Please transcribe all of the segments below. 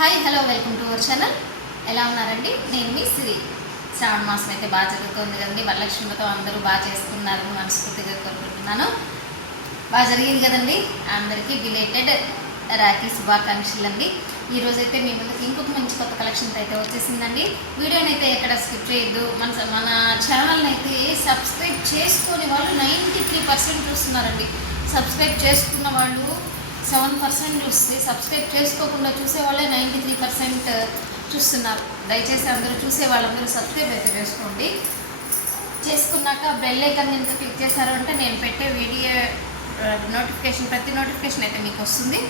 Hi hello welcome to our channel. ఎలా ఉన్నారండి? నేను మీ సిరి. శ్రావణ మాసం అయితే బాగా జరుగుతుంది కదండి. వరలక్ష్మితో అందరూ బాగా చేసుకున్నారని మనస్ఫూర్తిగా కోరుకుంటున్నాను. బాగా జరిగింది కదండి. అందరికీ బిలేటెడ్ రాఖీ శుభాకాంక్షలు అండి. ఈరోజైతే మీ ముందుకు ఇంకొక మంచి కొత్త కలెక్షన్తో అయితే వచ్చేసిందండి. వీడియోని అయితే ఎక్కడ స్కిప్ చేయొద్దు. మన ఛానల్ని అయితే సబ్స్క్రైబ్ చేసుకునే వాళ్ళు 93% చూస్తున్నారండి. సబ్స్క్రైబ్ చేసుకున్న వాళ్ళు 7% చూస్తే సబ్స్క్రైబ్ చేసుకోకుండా చూసే వాళ్ళే 93% చూస్తున్నారు. దయచేసి అందరూ చూసే వాళ్ళందరూ సబ్స్క్రైబ్ అయితే చేసుకోండి. చేసుకున్నాక బెల్ ఐకాన్ ఎంత క్లిక్ చేశారు అంటే నేను పెట్టే వీడియో ప్రతి నోటిఫికేషన్ అయితే మీకు వస్తుంది.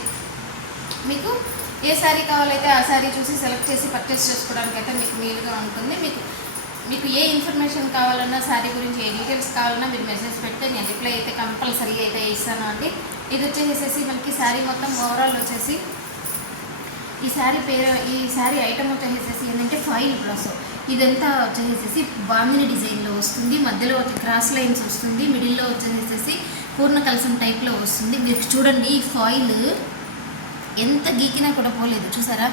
మీకు ఏ శారీ కావాలైతే ఆ శారీ చూసి సెలెక్ట్ చేసి పర్చేస్ చేసుకోవడానికి అయితే మీకు వీలుగా ఉంటుంది. మీకు ఏ ఇన్ఫర్మేషన్ కావాలన్నా శారీ గురించి ఏ డీటెయిల్స్ కావాలన్నా మీరు మెసేజ్ పెడితే నేను రిప్లై అయితే కంపల్సరీగా అయితే ఇస్తాను అండి. ఇది వచ్చేసేసి మనకి శారీ మొత్తం ఓవరాల్ వచ్చేసి ఈ శారీ ఐటమ్ వచ్చేసేసి ఏంటంటే ఫాయిల్ బ్లౌజ్. ఇదంతా వచ్చేసేసి బాందిని డిజైన్లో వస్తుంది. మధ్యలో క్రాస్ లైన్స్ వస్తుంది. మిడిల్లో వచ్చేసేసి పూర్ణ కలసం టైప్లో వస్తుంది. మీరు చూడండి, ఈ ఫాయిల్ ఎంత గీకినా కూడా పోలేదు, చూసారా?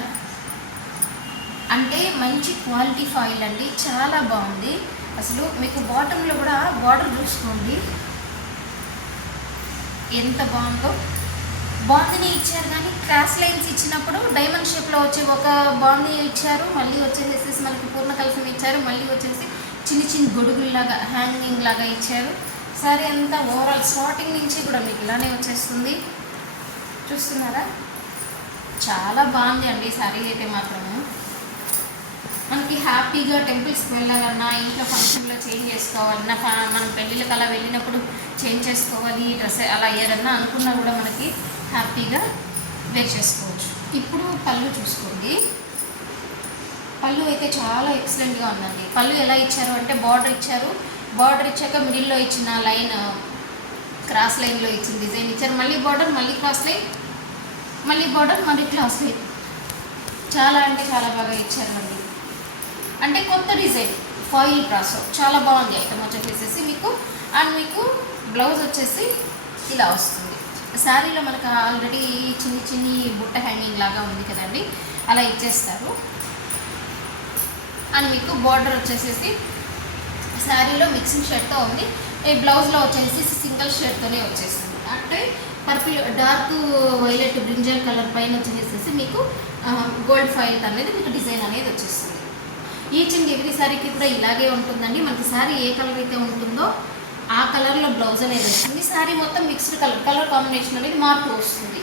అంటే మంచి క్వాలిటీ ఫాయిల్ అండి, చాలా బాగుంది. అసలు మీకు బాటంలో కూడా బార్డర్ చూసుకోండి ఎంత బాగుందో. బాందిని ఇచ్చారు కానీ క్రాస్ లైన్స్ ఇచ్చినప్పుడు డైమండ్ షేప్లో వచ్చి ఒక బాందిని ఇచ్చారు, మళ్ళీ వచ్చేసేసి మనకి పూర్ణ కలసం ఇచ్చారు, మళ్ళీ వచ్చేసి చిన్న చిన్న గొడుగుల్లాగా హ్యాంగింగ్ లాగా ఇచ్చారు. సారీ అంతా ఓవరాల్ స్టార్టింగ్ నుంచి కూడా మీకు ఇలానే వచ్చేస్తుంది. చూస్తున్నారా? చాలా బాగుంది అండి శారీ అయితే మాత్రము. మనకి హ్యాపీగా టెంపుల్స్కి వెళ్ళాలన్నా, ఇంట్లో ఫంక్షన్లో చేంజ్ చేసుకోవాలన్నా, మనం పెళ్ళిళ్ళకి అలా వెళ్ళినప్పుడు చేంజ్ చేసుకోవాలి డ్రెస్ అలా ఏదన్నా అనుకున్నా కూడా మనకి హ్యాపీగా వేర్ చేసుకోవచ్చు. ఇప్పుడు పళ్ళు చూసుకోండి. పళ్ళు అయితే చాలా ఎక్సలెంట్గా ఉందండి. పళ్ళు ఎలా ఇచ్చారు అంటే బార్డర్ ఇచ్చారు. బార్డర్ ఇచ్చాక మిడిల్లో ఇచ్చిన లైన్ క్రాస్ లైన్లో ఇచ్చిన డిజైన్ ఇచ్చారు. మళ్ళీ బార్డర్, మళ్ళీ క్రాస్ లైన్, మళ్ళీ బార్డర్, మళ్ళీ క్రాస్ లైన్. చాలా అంటే చాలా బాగా ఇచ్చారండి. అంటే కొత్త డిజైన్ ఫాయిల్ బ్రాసో చాలా బాగుంది ఐటమ్ వచ్చేసేసి మీకు. అండ్ మీకు బ్లౌజ్ వచ్చేసి ఇలా వస్తుంది. శారీలో మనకు ఆల్రెడీ చిన్ని బుట్ట హ్యాంగింగ్ లాగా ఉంది కదండి, అలా ఇచ్చేస్తారు. అండ్ మీకు బార్డర్ వచ్చేసేసి శారీలో మిక్సింగ్ షేడ్తో ఉంది. ఈ బ్లౌజ్లో వచ్చేసి సింగిల్ షేడ్తోనే వచ్చేస్తుంది. అంటే purple dark violet brinjal colour పైన వచ్చేసేసి మీకు గోల్డ్ ఫాయిల్ అనేది మీకు డిజైన్ అనేది వచ్చేస్తుంది. ఈచ్ అండ్ ఎవ్రీ శారీకి కూడా ఇలాగే ఉంటుందండి. మనకి శారీ ఏ కలర్ అయితే ఉంటుందో ఆ కలర్లో బ్లౌజ్ అనేది వస్తుంది. శారీ మొత్తం మిక్స్డ్ కలర్ కాంబినేషన్ అనేది మార్పు వస్తుంది.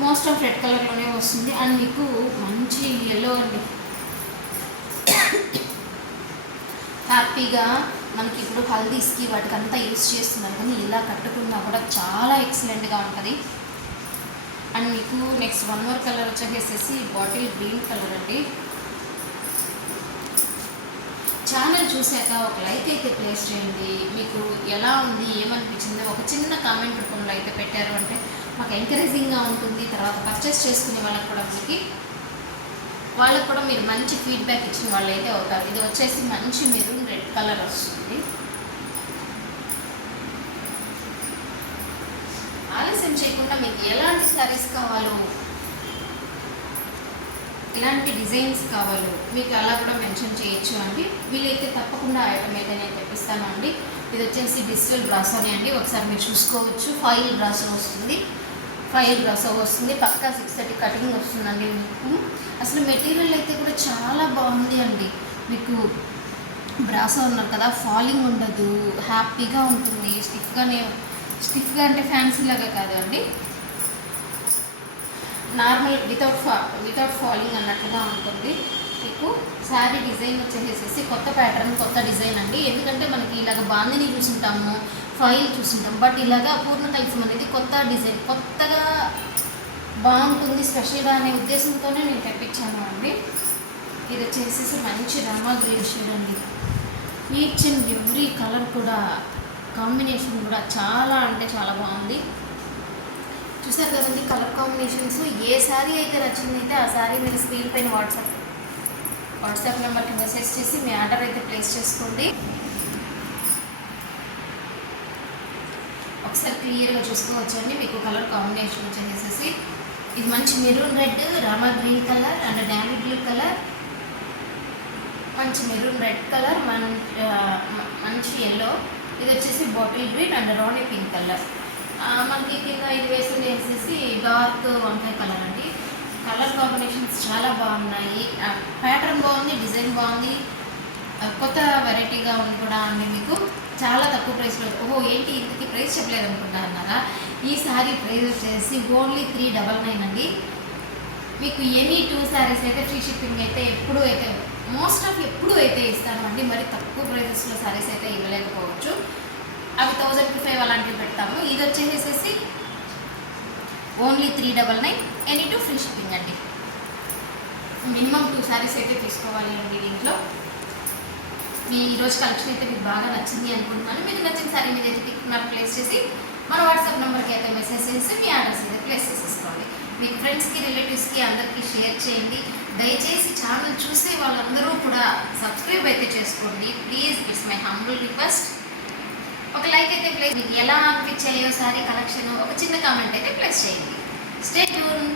మోస్ట్ ఆఫ్ రెడ్ కలర్లోనే వస్తుంది. అండ్ మీకు మంచి ఎల్లో అండి. హ్యాపీగా మనకి ఇప్పుడు హల్దీస్కి వాటికి అంతా యూస్ చేస్తున్నారు, కానీ ఇలా కట్టుకున్నా కూడా చాలా ఎక్సలెంట్గా ఉంటుంది. అండ్ మీకు నెక్స్ట్ వన్ మోర్ కలర్ వచ్చేసేసి బాటిల్ గ్రీన్ కలర్ అండి. ఛానల్ చూశాక ఒక లైక్ అయితే ప్లేస్ చేయండి. మీకు ఎలా ఉంది, ఏమనిపించిందో ఒక చిన్న కామెంట్ రూపంలో అయితే పెట్టారు అంటే మాకు ఎంకరేజింగ్గా ఉంటుంది. తర్వాత పర్చేస్ చేసుకునే వాళ్ళకు కూడా మీరు మంచి ఫీడ్బ్యాక్ ఇచ్చిన వాళ్ళు అయితే అవుతారు. ఇది వచ్చేసి మంచి మెరూన్ రెడ్ కలర్ వస్తుంది. ఆలస్యం చేయకుండా మీకు ఎలాంటి శారీస్ కావాలో, ఇలాంటి డిజైన్స్ కావాలో మీకు అలా కూడా మెన్షన్ చేయొచ్చు అండి. వీలైతే తప్పకుండా ఐటమ్ అయితే నేను తెప్పిస్తాను అండి. ఇది వచ్చేసి డిజిటల్ బ్రాసోనే అండి, ఒకసారి మీరు చూసుకోవచ్చు. ఫాయిల్ బ్రాసో వస్తుంది. పక్కా 630 కటింగ్ వస్తుందండి మీకు. అసలు మెటీరియల్ అయితే కూడా చాలా బాగుంది అండి. మీకు బ్రాసో ఉన్నారు కదా, ఫాలింగ్ ఉండదు, హ్యాపీగా ఉంటుంది. స్టిఫ్గా అంటే ఫ్యాన్సీ లాగా కాదు అండి, నార్మల్ వితౌట్ ఫాలింగ్ అన్నట్టుగా ఉంటుంది. మీకు శారీ డిజైన్ వచ్చేసేసి కొత్త ప్యాటర్న్, కొత్త డిజైన్ అండి. ఎందుకంటే మనకి ఇలాగ బాందిని చూసుంటాము, ఫాయిల్ చూసుంటాం, బట్ ఇలాగా పూర్ణ కలసం అనేది కొత్త డిజైన్, కొత్తగా బాగుంటుంది స్పెషల్గా అనే ఉద్దేశంతోనే నేను తెప్పించాను అండి. ఇది వచ్చేసేసి మంచి రామా గ్రీన్ షేడ్ అండి. ఈచ్ అండ్ ఎవ్రీ కలర్ కూడా కాంబినేషన్ కూడా చాలా అంటే చాలా బాగుంది. చూసారు కదండి కలర్ కాంబినేషన్స్. ఏ శారీ అయితే నచ్చిందైతే ఆ శారీ మీరు స్క్రీన్ పైన వాట్సాప్ నెంబర్కి మెసేజ్ చేసి మీ ఆర్డర్ అయితే ప్లేస్ చేసుకోండి. ఒకసారి క్లియర్గా చూసుకోవచ్చండి. మీకు కలర్ కాంబినేషన్ వచ్చేసేసి ఇది మంచి maroon red, Rama green colour and navy blue colour, మంచి మెరూన్ రెడ్ కలర్, మంచి ఎల్లో. ఇది వచ్చేసి bottle green and Rani pink colour. మనకి కింద ఇది వేసేసి డార్క్ వంకాయ కలర్ అండి. కలర్ కాంబినేషన్స్ చాలా బాగున్నాయి. ప్యాటర్న్ బాగుంది, డిజైన్ బాగుంది, కొత్త వెరైటీగా ఉంది కూడా అండి. మీకు చాలా తక్కువ ప్రైస్లో, ఏంటి ఇంతకి ప్రైస్ చెప్పలేదు అనుకుంటున్నారా? ఈ సారీ ప్రైస్ వచ్చేసి ఓన్లీ 399 అండి. మీకు ఎనీ 2 శారీస్ అయితే ఫ్రీ షిప్పింగ్ అయితే ఎప్పుడు అయితే ఇస్తాను అండి. మరి తక్కువ ప్రైజెస్లో శారీస్ అయితే ఇవ్వలేకపోవచ్చు. అవి 1000 అలాంటివి పెడతాము. ఇది వచ్చేసేసి ఓన్లీ 399, ఎనీ 2 ఫ్రీ షిప్పింగ్ అండి. మినిమం 2 శారీస్ అయితే తీసుకోవాలి అండి దీంట్లో. మీ ఈరోజు కలెక్షన్ అయితే మీకు బాగా నచ్చింది అనుకుంటున్నాను. మీకు నచ్చిన శారీ మీద అయితే టిక్ మార్క్ ప్లేస్ చేసి మన వాట్సాప్ నెంబర్కి అయితే మెసేజ్ చేసి మీ అడ్రస్ అయితే ప్లేస్ చేసేసుకోండి. మీకు ఫ్రెండ్స్కి, రిలేటివ్స్కి అందరికీ షేర్ చేయండి. దయచేసి ఛానల్ చూసే వాళ్ళందరూ కూడా సబ్స్క్రైబ్ అయితే చేసుకోండి please. It's my humble request. ఒక లైక్ అయితే ప్లేస్, మీకు ఎలా అనిపించాయో సారీ కలెక్షన్ ఒక చిన్న కామెంట్ అయితే ప్లేస్ చేయండి. Stay tune.